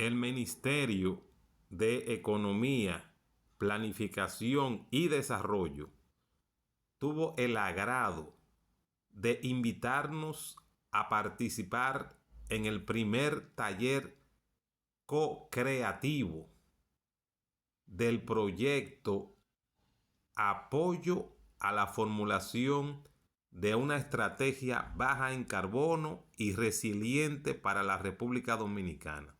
el Ministerio de Economía, Planificación y Desarrollo tuvo el agrado de invitarnos a participar en el primer taller co-creativo del proyecto Apoyo a la formulación de una estrategia baja en carbono y resiliente para la República Dominicana.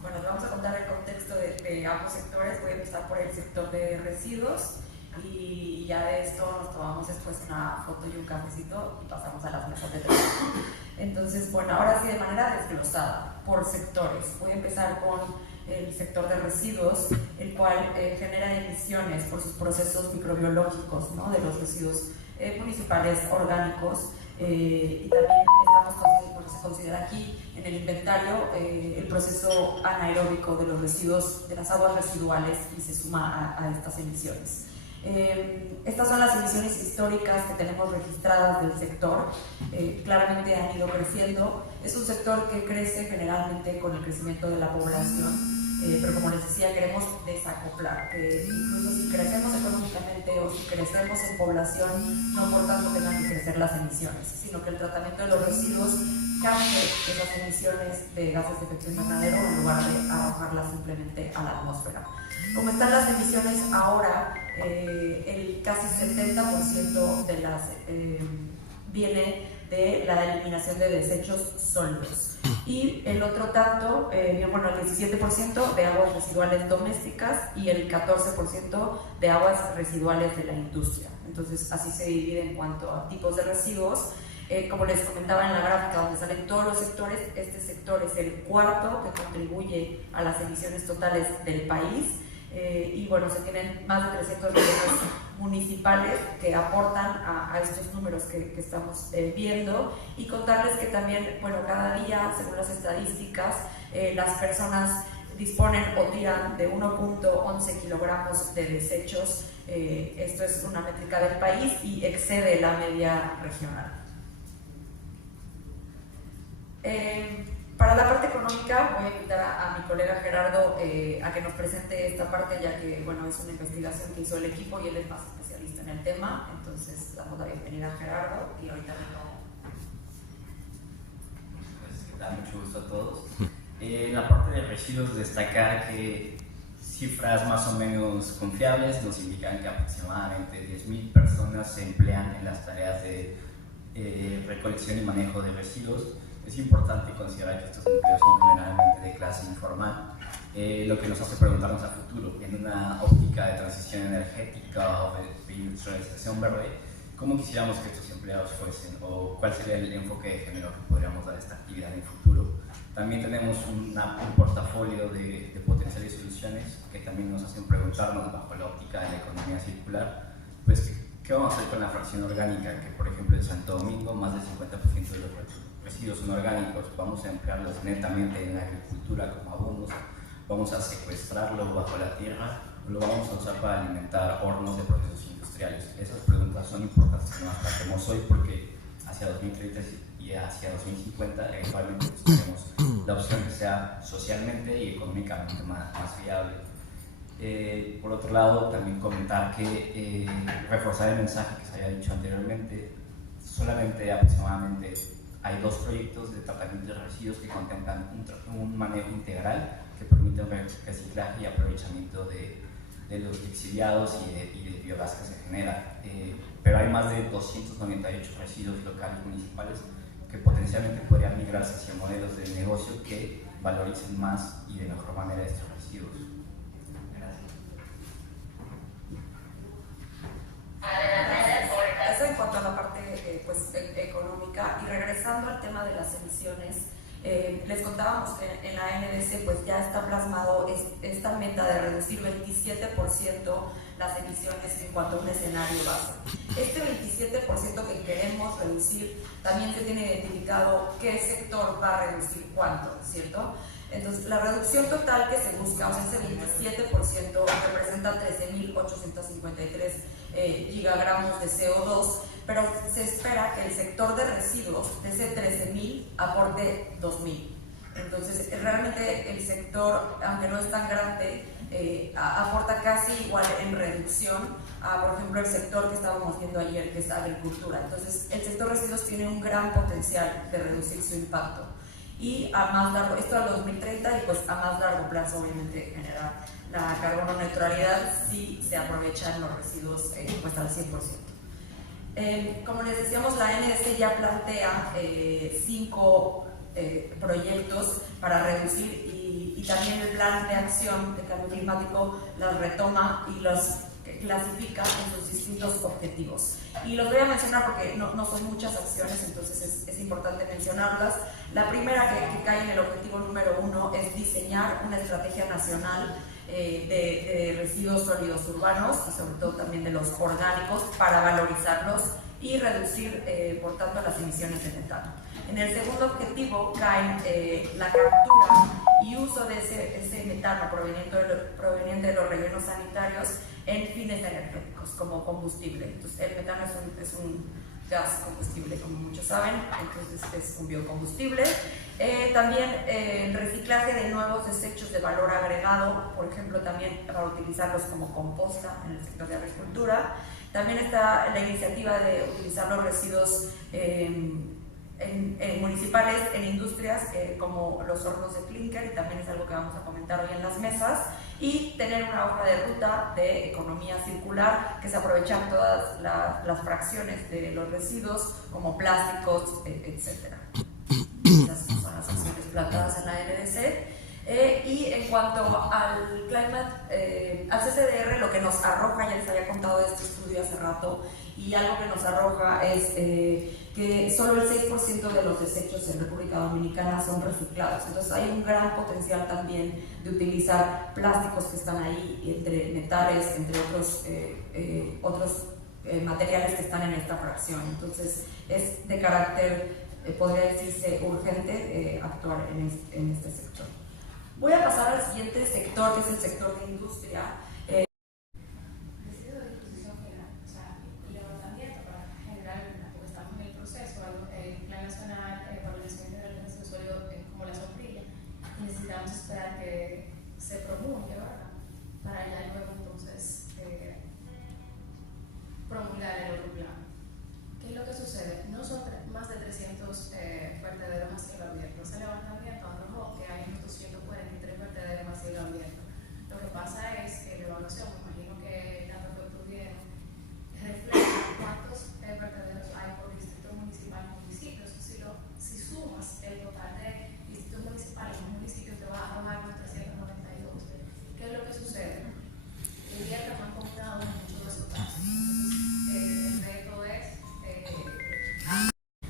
Bueno, les vamos a contar el contexto de ambos sectores. Voy a empezar por el sector de residuos y ya de esto nos tomamos después una foto y un cafecito y pasamos a las mesas de trabajo. Entonces, bueno, ahora sí de manera desglosada por sectores. Voy a empezar con el sector de residuos, el cual genera emisiones por sus procesos microbiológicos, ¿no? De los residuos municipales orgánicos, y también se considera aquí en el inventario el proceso anaeróbico de los residuos, de las aguas residuales, y se suma a estas emisiones. Estas son las emisiones históricas que tenemos registradas del sector. Claramente han ido creciendo. Es un sector que crece generalmente con el crecimiento de la población, pero como les decía, queremos desacoplar, que incluso si crecemos económicamente o si crecemos en población, no por tanto tengan que crecer las emisiones, sino que el tratamiento de los residuos capte esas emisiones de gases de efecto invernadero en lugar de arrojarlas simplemente a la atmósfera. Como están las emisiones ahora, el casi 70% de las viene de la eliminación de desechos sólidos, y el otro tanto, bueno, el 17% de aguas residuales domésticas y el 14% de aguas residuales de la industria. Entonces así se divide en cuanto a tipos de residuos. Como les comentaba en la gráfica donde salen todos los sectores, este sector es el cuarto que contribuye a las emisiones totales del país. Y bueno, se tienen más de 300 millones municipales que aportan a estos números que estamos viendo, y contarles que también, bueno, cada día, según las estadísticas, las personas disponen o tiran de 1.11 kilogramos de desechos. Esto es una métrica del país y excede la media regional. Para la parte económica voy a invitar a mi colega Gerardo a que nos presente esta parte, ya que bueno, es una investigación que hizo el equipo y él es más especialista en el tema. Entonces damos la bienvenida a Gerardo y ahorita pues, ¿qué tal? Mucho gusto a todos. En la parte de residuos, destacar que cifras más o menos confiables nos indican que aproximadamente 10.000 personas se emplean en las tareas de recolección y manejo de residuos. Es importante considerar que estos empleos son generalmente de clase informal, lo que nos hace preguntarnos a futuro, en una óptica de transición energética o de industrialización verde, cómo quisiéramos que estos empleados fuesen o cuál sería el enfoque de género que podríamos dar a esta actividad en el futuro. También tenemos un portafolio de potenciales soluciones que también nos hacen preguntarnos bajo la óptica de la economía circular, pues ¿qué vamos a hacer con la fracción orgánica? Que por ejemplo en Santo Domingo más del 50% de los residuos son orgánicos. Vamos a emplearlos netamente en la agricultura como abonos, vamos a secuestrarlo bajo la tierra o lo vamos a usar para alimentar hornos de procesos industriales. Esas preguntas son importantes que nos tratemos hoy, porque hacia 2030 y hacia 2050 eventualmente tenemos la opción que sea socialmente y económicamente más viable. Por otro lado, también comentar que reforzar el mensaje que se había dicho anteriormente, solamente aproximadamente hay 2 proyectos de tratamiento de residuos que contemplan un manejo integral que permite un reciclaje y aprovechamiento de los lixiviados y de biogás que se genera. Pero hay más de 298 residuos locales municipales que potencialmente podrían migrarse hacia modelos de negocio que valoricen más y de mejor manera estos residuos. Eso en cuanto a la parte pues, económica. Y regresando al tema de las emisiones, les contábamos que en la NDC pues, ya está plasmado esta meta de reducir 27% las emisiones en cuanto a un escenario base. Este 27% que queremos reducir, también se tiene identificado qué sector va a reducir cuánto, ¿cierto? Entonces, la reducción total que se busca, o sea, ese 27% representa 13.853 gigagramos de CO2, pero se espera que el sector de residuos de ese 13.000 aporte 2.000. Entonces, realmente el sector, aunque no es tan grande, aporta casi igual en reducción a, por ejemplo, el sector que estábamos viendo ayer, que es agricultura. Entonces, el sector residuos tiene un gran potencial de reducir su impacto. Y a más largo, esto al 2030 y pues a más largo plazo, obviamente, generar la carbono neutralidad si se aprovechan los residuos pues al 100%. Como les decíamos, la NDC ya plantea 5 proyectos para reducir y también el plan de acción de cambio climático las retoma y los clasifica en sus distintos objetivos. Y los voy a mencionar porque no son muchas acciones, entonces es importante mencionarlas. La primera que cae en el objetivo número 1 es diseñar una estrategia nacional de residuos sólidos urbanos y sobre todo también de los orgánicos para valorizarlos y reducir, por tanto, las emisiones de metano. En el segundo objetivo cae la captura y uso de ese metano proveniente de los rellenos sanitarios en fines energéticos como combustible. Entonces, el metano es un gas combustible, como muchos saben, entonces es un biocombustible. También el reciclaje de nuevos desechos de valor agregado, por ejemplo, también para utilizarlos como composta en el sector de agricultura. También está la iniciativa de utilizar los residuos municipales en industrias como los hornos de clinker, y también es algo que vamos a comentar hoy en las mesas, y tener una hoja de ruta de economía circular, que se aprovechan todas las fracciones de los residuos como plásticos, etc. Esas son las acciones planteadas en la NDC. Y en cuanto al al CCDR, lo que nos arroja, ya les había contado de este estudio hace rato, y algo que nos arroja es que solo el 6% de los desechos en República Dominicana son reciclados. Entonces hay un gran potencial también de utilizar plásticos que están ahí, entre metales, entre otros materiales que están en esta fracción. Entonces es de carácter, podría decirse, urgente actuar en este sector. Voy a pasar al siguiente sector, que es el sector de industria. Necesitamos esperar que se promulgue, ¿verdad? Para ya luego entonces promulgar el otro plan. ¿Qué es lo que sucede? No son más de 300 vertederos a cielo abierto. Ese levantamiento arrojó que hay unos 243 vertederos a cielo abierto. Lo que pasa es que la evaluación, me imagino que el dato que obtuvieron, refleja cuántos vertederos hay por distrito municipal y municipios. Si sumas el total de distritos municipales y municipios, te va a arrojar unos 392. ¿Qué es lo que sucede? El día que han combinado muchos de esos casos. El reto es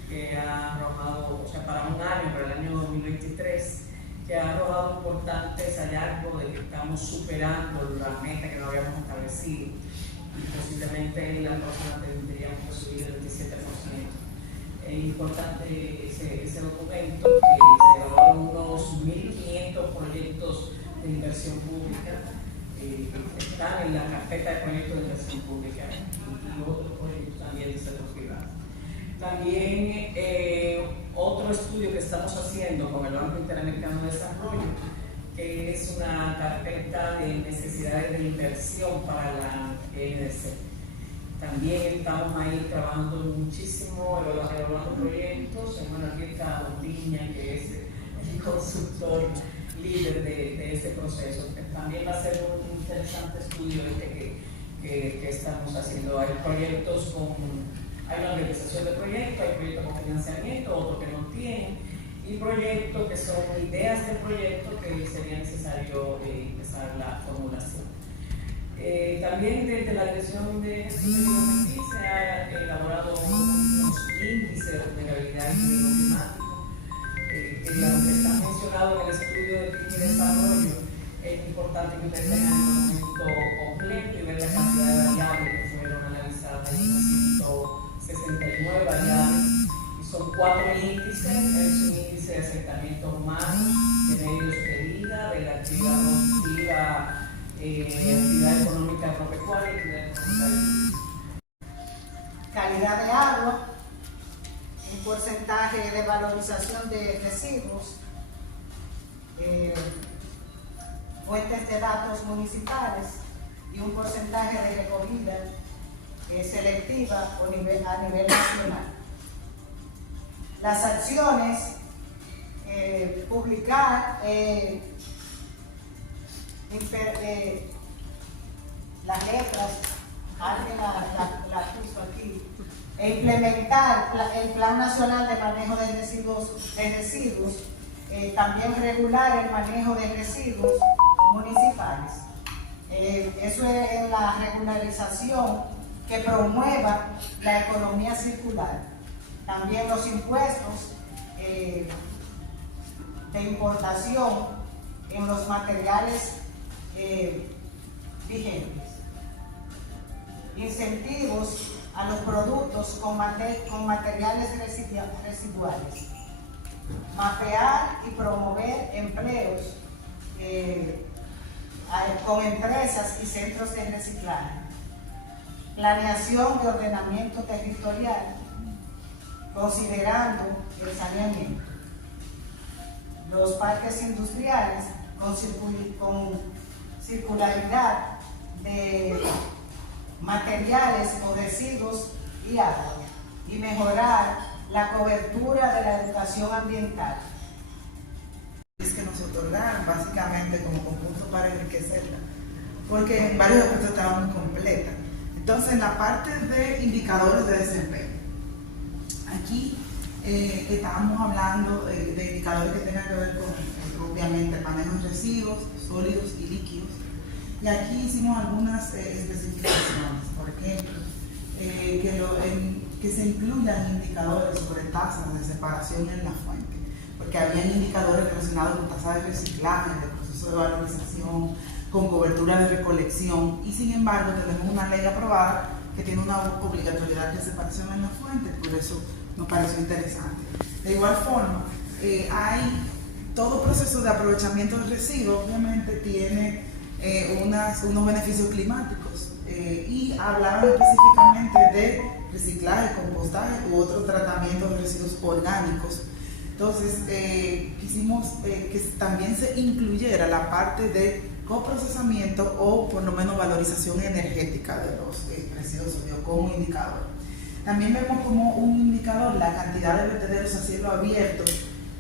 que ha arrojado, o sea, para un año, para el año 2023, que ha arrojado importantes hallazgos de que estamos superando la meta que nos habíamos establecido y posiblemente la próxima tendríamos que subir el 27%. Es importante ese documento, que se evaluaron unos 1.500 proyectos de inversión pública que están en la carpeta de proyectos de inversión pública y otros proyectos también del sector privado. También otro estudio que estamos haciendo con el Banco Interamericano de Desarrollo, que es una carpeta de necesidades de inversión para la NDC. También estamos ahí trabajando muchísimo, evaluando proyectos. Bueno, aquí está Don Viña, que es el consultor líder de este proceso. También va a ser un interesante estudio que estamos haciendo. Hay proyectos hay una organización de proyectos, hay proyectos con financiamiento, otros que no tienen, y proyectos que son ideas de proyectos que sería necesario empezar la formulación. También desde la Dirección de Gestión de se ha elaborado unos índices de vulnerabilidad y riesgo climático, que aunque están mencionados en el estudio de clima y desarrollo, es importante que ustedes tengan un documento completo y ver la cantidad de variables que fueron analizadas, 169 variables, y son 4 índices. Es un índice de asentamiento humano, de medios de vida, de la actividad productiva, actividad económica agropecuaria y actividad económica de calidad de agua, un porcentaje de valorización de residuos, fuentes de datos municipales y un porcentaje de recogida selectiva a nivel nacional. Las acciones, publicar las letras, alguien la puso aquí, e implementar el Plan Nacional de Manejo de Residuos, también regular el manejo de residuos municipales. Eso es la regularización que promueva la economía circular. También los impuestos de importación en los materiales vigentes. Incentivos a los productos con materiales residuales. Mapear y promover empleos con empresas y centros de reciclaje. Planeación de ordenamiento territorial, considerando el saneamiento. Los parques industriales con circularidad de materiales o residuos y agua, y mejorar la cobertura de la educación ambiental. Es que nos otorgaron básicamente como conjunto para enriquecerla, porque en varios aspectos estaba muy completa. Entonces, en la parte de indicadores de desempeño, aquí estábamos hablando de indicadores que tengan que ver con, obviamente, el manejo de residuos sólidos y líquidos. Y aquí hicimos algunas especificaciones, por ejemplo, que se incluyan indicadores sobre tasas de separación en la fuente, porque había indicadores relacionados con tasas de reciclaje, de proceso de valorización, con cobertura de recolección, y sin embargo tenemos una ley aprobada que tiene una obligatoriedad de separación en la fuente, por eso nos pareció interesante. De igual forma, hay todo proceso de aprovechamiento de residuos, obviamente tiene unos beneficios climáticos, y hablaban específicamente de reciclaje, compostaje u otro tratamiento de residuos orgánicos. Entonces, quisimos que también se incluyera la parte de coprocesamiento o por lo menos valorización energética de los residuos sólidos como indicador. También vemos como un indicador la cantidad de vertederos a cielo abierto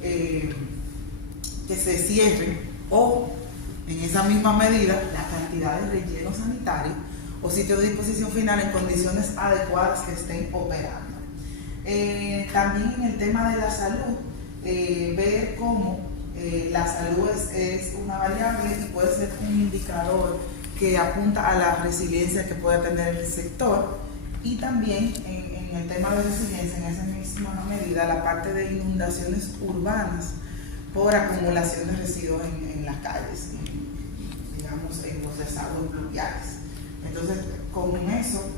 que se cierren, o en esa misma medida la cantidad de relleno sanitario o sitios de disposición final en condiciones adecuadas que estén operando. También en el tema de la salud, ver cómo la salud es una variable y puede ser un indicador que apunta a la resiliencia que puede tener el sector, y también en el tema de resiliencia, en esa misma medida, la parte de inundaciones urbanas por acumulación de residuos en las calles, digamos en los desagües pluviales. Entonces, con eso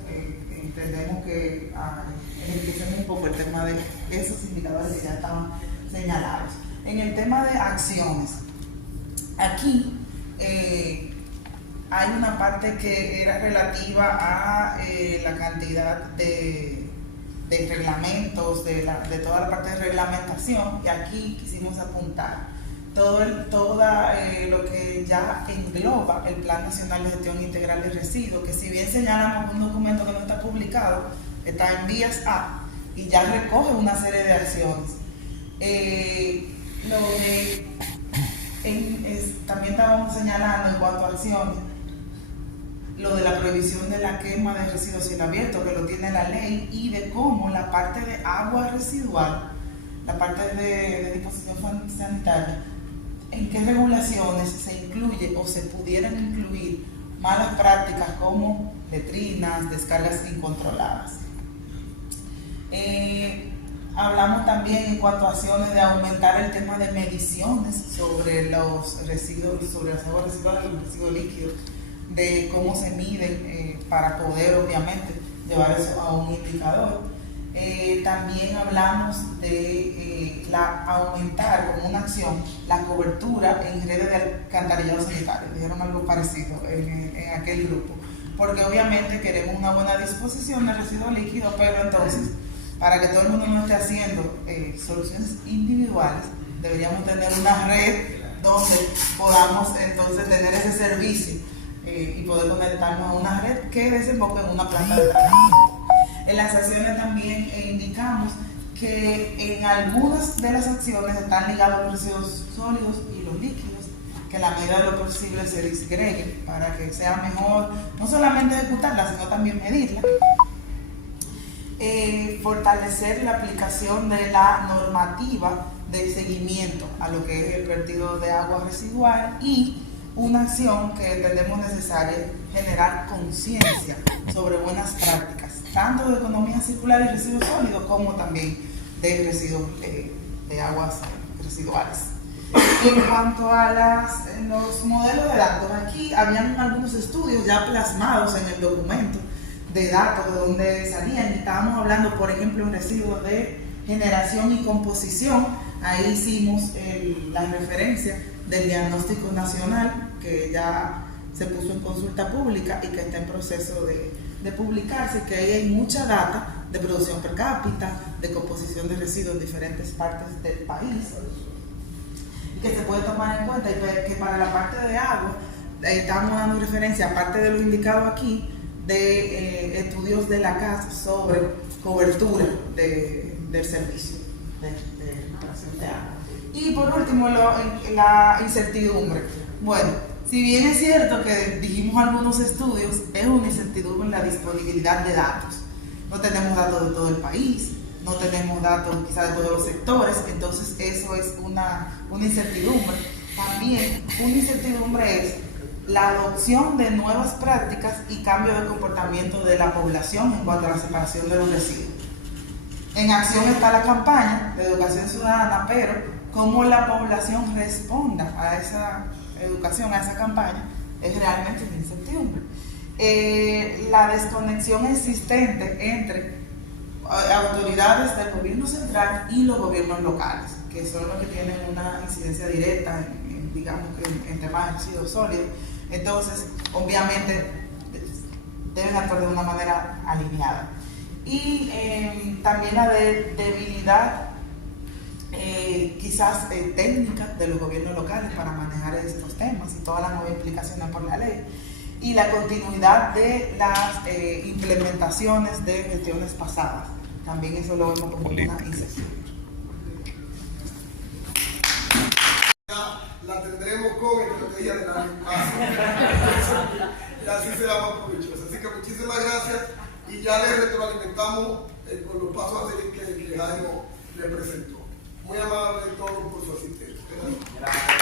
entendemos que enriquecemos un poco el tema de esos indicadores que ya estaban señalados. En el tema de acciones, aquí hay una parte que era relativa a la cantidad de reglamentos, de toda la parte de reglamentación, y aquí quisimos apuntar todo lo que ya engloba el Plan Nacional de Gestión Integral de Residuos, que si bien señalamos un documento que no está publicado, está en vías A y ya recoge una serie de acciones. También estábamos señalando en cuanto a acciones lo de la prohibición de la quema de residuos a cielo abierto, que lo tiene la ley, y de cómo la parte de agua residual, la parte de disposición sanitaria, en qué regulaciones se incluye o se pudieran incluir malas prácticas como letrinas, descargas incontroladas. Hablamos también en cuanto a acciones de aumentar el tema de mediciones sobre los residuos, sobre las aguas residuales y los residuos líquidos, de cómo se miden para poder obviamente llevar eso a un indicador. También hablamos de aumentar como una acción la cobertura en redes de alcantarillado sanitario. Dijeron algo parecido en aquel grupo, porque obviamente queremos una buena disposición de residuos líquidos, pero entonces para que todo el mundo no esté haciendo soluciones individuales, deberíamos tener una red donde podamos entonces tener ese servicio y poder conectarnos a una red que desemboque en una planta de tratamiento. En las acciones también indicamos que en algunas de las acciones están ligados los residuos sólidos y los líquidos, que en la medida de lo posible se disgreguen para que sea mejor no solamente ejecutarla, sino también medirla. Fortalecer la aplicación de la normativa de seguimiento a lo que es el vertido de agua residual y una acción que entendemos necesaria, generar conciencia sobre buenas prácticas, tanto de economía circular y residuos sólidos, como también de residuos de aguas residuales. En cuanto a los modelos de datos, aquí habían algunos estudios ya plasmados en el documento de datos de donde salían, y estábamos hablando, por ejemplo, en residuos de generación y composición. Ahí hicimos la referencia del diagnóstico nacional, que ya se puso en consulta pública y que está en proceso de publicarse, que ahí hay mucha data de producción per cápita, de composición de residuos en diferentes partes del país, y que se puede tomar en cuenta, y que para la parte de agua estamos dando referencia, aparte de lo indicado aquí, de estudios de la CAS sobre cobertura del servicio de recuperación de agua. Y por último, la incertidumbre. Bueno, si bien es cierto que dijimos algunos estudios, es una incertidumbre en la disponibilidad de datos. No tenemos datos de todo el país, no tenemos datos quizás de todos los sectores, entonces eso es una incertidumbre. También una incertidumbre es la adopción de nuevas prácticas y cambio de comportamiento de la población en cuanto a la separación de los residuos. En acción está la campaña de educación ciudadana, pero cómo la población responda a esa educación, a esa campaña, es realmente una incertidumbre. La desconexión existente entre autoridades del gobierno central y los gobiernos locales, que son los que tienen una incidencia directa en temas de residuos sólidos. Entonces, obviamente, deben actuar de una manera alineada. Y también la debilidad quizás técnica de los gobiernos locales para manejar estos temas y todas las nuevas implicaciones por la ley, y la continuidad de las implementaciones de gestiones pasadas. También eso lo vemos como una incertidumbre. La tendremos con estrategia de la y así será más provechosa. Así que muchísimas gracias, y ya les retroalimentamos con los pasos a seguir que Jairo le presentó. Muy amable todos por su asistencia. Gracias.